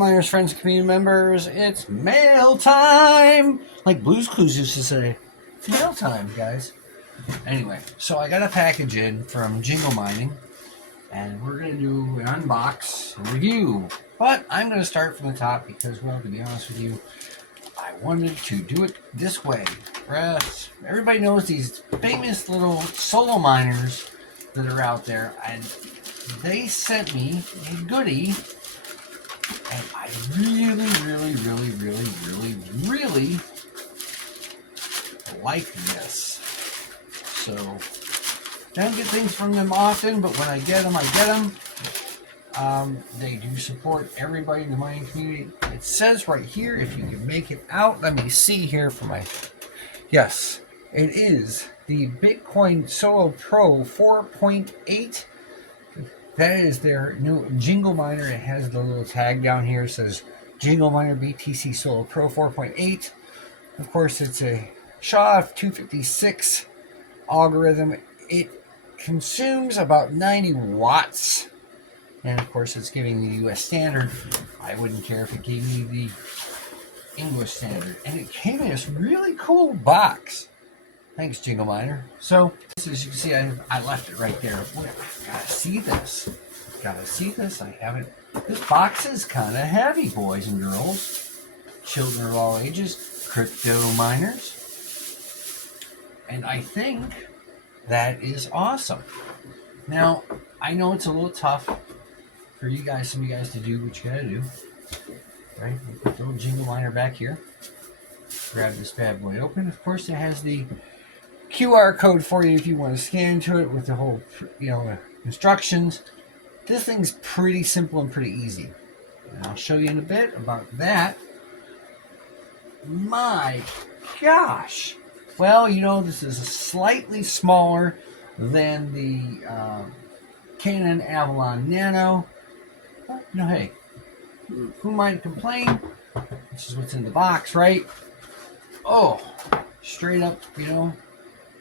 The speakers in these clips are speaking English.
miners, friends, community members, it's mail time! Like Blue's Clues used to say. It's mail time, guys. Anyway, so I got a package in from Jingle Mining, and we're going to do an unbox and review. But I'm going to start from the top because, well, to be honest with you, I wanted to do it this way. Everybody knows these famous little solo miners that are out there, and they sent me a goodie, and I really like this. So, I don't get things from them often, but when I get them, I get them. They do support everybody in the mining community. It says right here, if you can make it out, let me see here for my... Yes, it is the Bitcoin Solo Pro 4.8. That is their new Jingle miner. It has the little tag down here. It says Jingle Miner BTC Solo Pro 4.8. Of course, it's a SHA-256 algorithm. It consumes about 90 watts. And of course, it's giving the US standard. I wouldn't care if it gave me the English standard. And it came in this really cool box. Thanks, Jingle Miner. So, as you can see, I left it right there. Boy, I gotta see this. Gotta see this. I haven't. This box is kind of heavy, boys and girls. Children of all ages. Crypto miners. And I think that is awesome. Now, I know it's a little tough for you guys, some of you guys, to do what you gotta do. Right? Put the little Jingle Miner back here. Grab this bad boy open. Of course, it has the QR code for you if you want to scan to it with the whole, instructions. This thing's pretty simple and pretty easy. And I'll show you in a bit about that. My gosh. Well, this is slightly smaller than the Canon Avalon Nano. But, hey, who might complain? This is what's in the box, right? Oh, straight up, here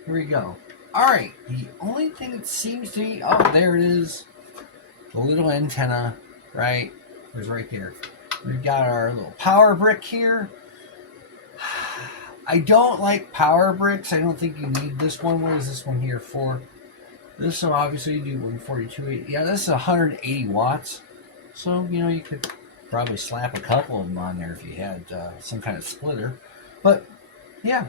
we go. All right, the only thing that seems to be, oh, there it is. The little antenna, right? It was right there. We've got our little power brick here. I don't like power bricks. I don't think you need this one. What is this one here for? This one, obviously, you do 142.8. Yeah, this is 180 watts. So, you could probably slap a couple of them on there if you had some kind of splitter. But, yeah,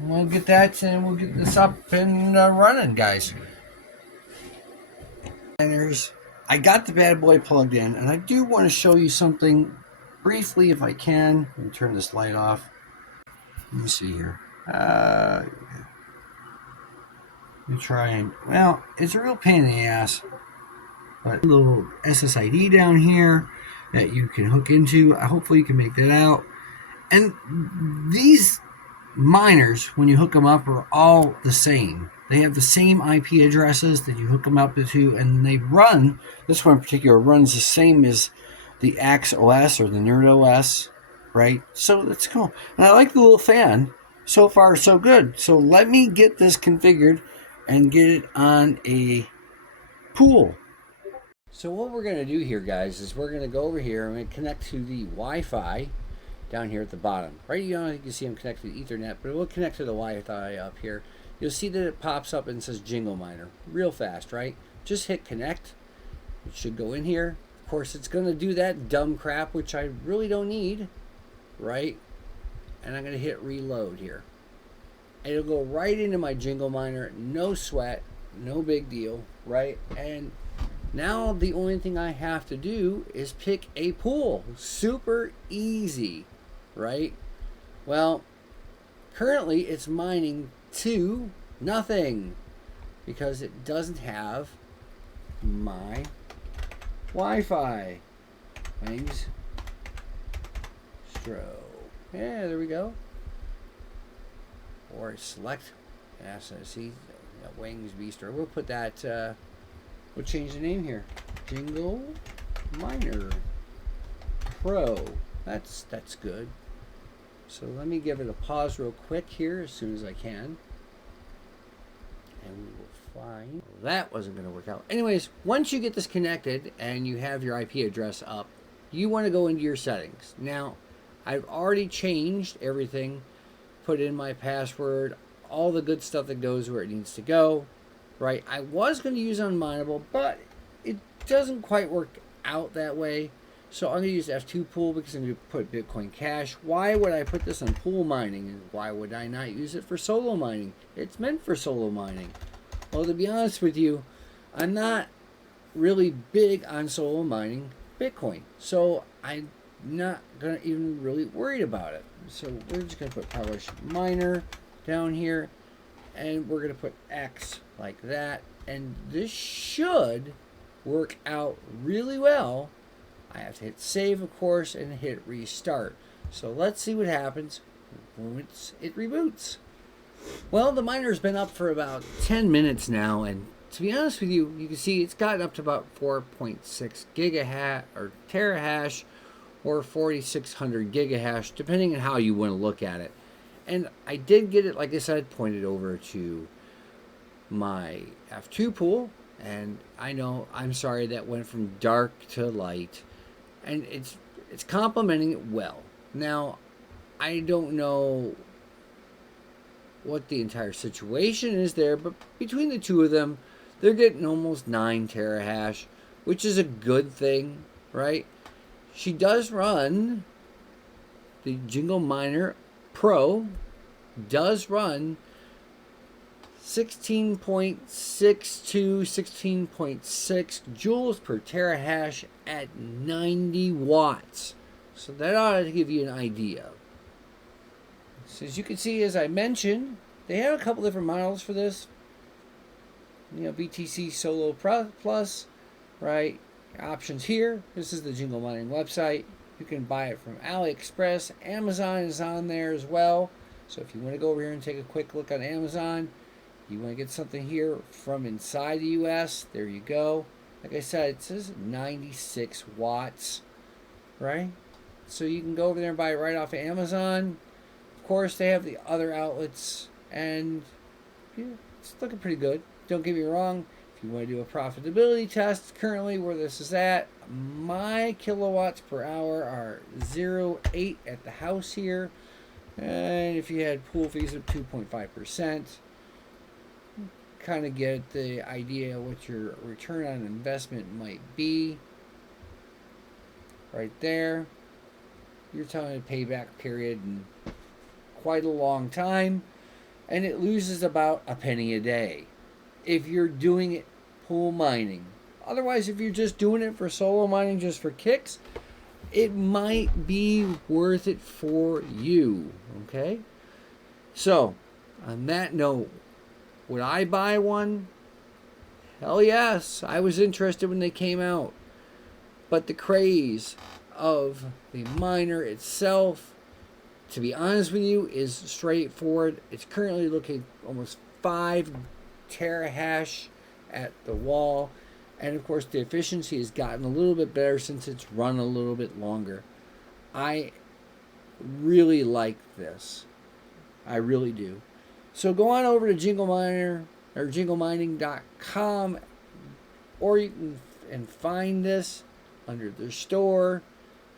we'll get that and we'll get this up and running, guys. I got the bad boy plugged in, and I do want to show you something briefly if I can. Let me turn this light off. Let me see here. Let me try and, well, it's a real pain in the ass. But a little SSID down here that you can hook into. Hopefully you can make that out. And these miners, when you hook them up, are all the same. They have the same IP addresses that you hook them up to, and they run, this one in particular runs the same as the Axe OS or the Nerd OS, right? So that's cool. And I like the little fan. So far, so good. So let me get this configured and get it on a pool. So what we're going to do here, guys, is we're going to go over here and connect to the Wi-Fi down here at the bottom. Right, you can see I'm connected to Ethernet, but we'll connect to the Wi-Fi up here. You'll see that it pops up and says Jingle Miner. Real fast, right? Just hit connect. It should go in here. Of course, it's going to do that dumb crap, which I really don't need, right? And I'm going to hit reload here. And it'll go right into my Jingle Miner. No sweat. No big deal, right? And now the only thing I have to do is pick a pool. Super easy, right? Well, currently it's mining to nothing because it doesn't have my Wi-Fi. Wings. Stro. Yeah, there we go. Or select. Yes, I see. Wings Bistro. We'll put that. We'll change the name here. Jingle Miner Pro. That's good. So let me give it a pause real quick here as soon as I can. And we will find... That wasn't going to work out. Anyways, once you get this connected and you have your IP address up, you want to go into your settings. Now, I've already changed everything, put in my password, all the good stuff that goes where it needs to go, right? I was going to use unmineable, but it doesn't quite work out that way. So I'm going to use F2 pool because I'm going to put Bitcoin Cash. Why would I put this on pool mining? And why would I not use it for solo mining? It's meant for solo mining. Well, to be honest with you, I'm not really big on solo mining Bitcoin. So I'm not going to even really worried about it. So we're just going to put Publish Miner down here. And we're going to put X like that. And this should work out really well. I have to hit save, of course, and hit restart. So let's see what happens once it reboots. Well, the miner's been up for about 10 minutes now, and to be honest with you, you can see it's gotten up to about 4.6 gigahash or terahash or 4600 gigahash, depending on how you want to look at it. And I did get it, like I said, pointed over to my F2 pool, and I know, I'm sorry, that went from dark to light. And it's complementing it well. Now, I don't know what the entire situation is there, but between the two of them, they're getting almost 9 terahash, which is a good thing, right? She does run, the Jingle Miner Pro does run 16.62, 16.6 joules per terahash at 90 watts. So that ought to give you an idea. So as you can see, as I mentioned, they have a couple different models for this. You know, BTC Solo Plus, right? Options here. This is the Jingle Mining website. You can buy it from AliExpress. Amazon is on there as well. So if you want to go over here and take a quick look on Amazon, you want to get something here from inside the US, there you go. Like I said, it says 96 watts, right? So you can go over there and buy it right off of Amazon. Of course, they have the other outlets, and yeah, it's looking pretty good. Don't get me wrong. If you want to do a profitability test, currently where this is at, my kilowatts per hour are 0.8 at the house here. And if you had pool fees of 2.5%, kind of get the idea what your return on investment might be. Right there. You're telling a payback period in quite a long time. And it loses about a penny a day if you're doing it pool mining. Otherwise, if you're just doing it for solo mining just for kicks, it might be worth it for you. Okay? So, on that note, would I buy one? Hell yes. I was interested when they came out. But the craze of the miner itself, to be honest with you, is straightforward. It's currently looking almost 5 terahash at the wall. And of course, the efficiency has gotten a little bit better since it's run a little bit longer. I really like this. I really do. So go on over to Jingle Miner or jinglemining.com, or you can find this under their store.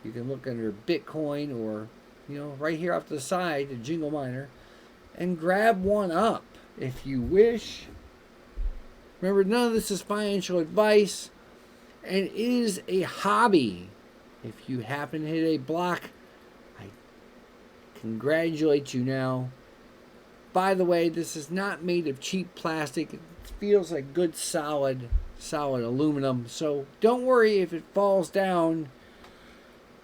You can look under Bitcoin, or right here off to the side, the Jingle Miner, and grab one up if you wish. Remember, none of this is financial advice, and it is a hobby. If you happen to hit a block, I congratulate you now. By the way, this is not made of cheap plastic. It feels like good solid aluminum. So don't worry if it falls down.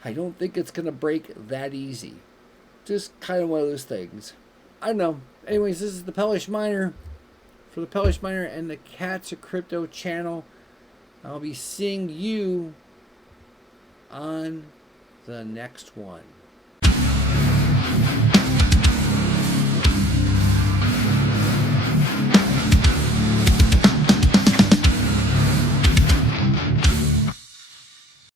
I don't think it's going to break that easy. Just kind of one of those things. I don't know. Anyways, this is the Pelish Miner. For the Pelish Miner and the Cats of Crypto channel. I'll be seeing you on the next one.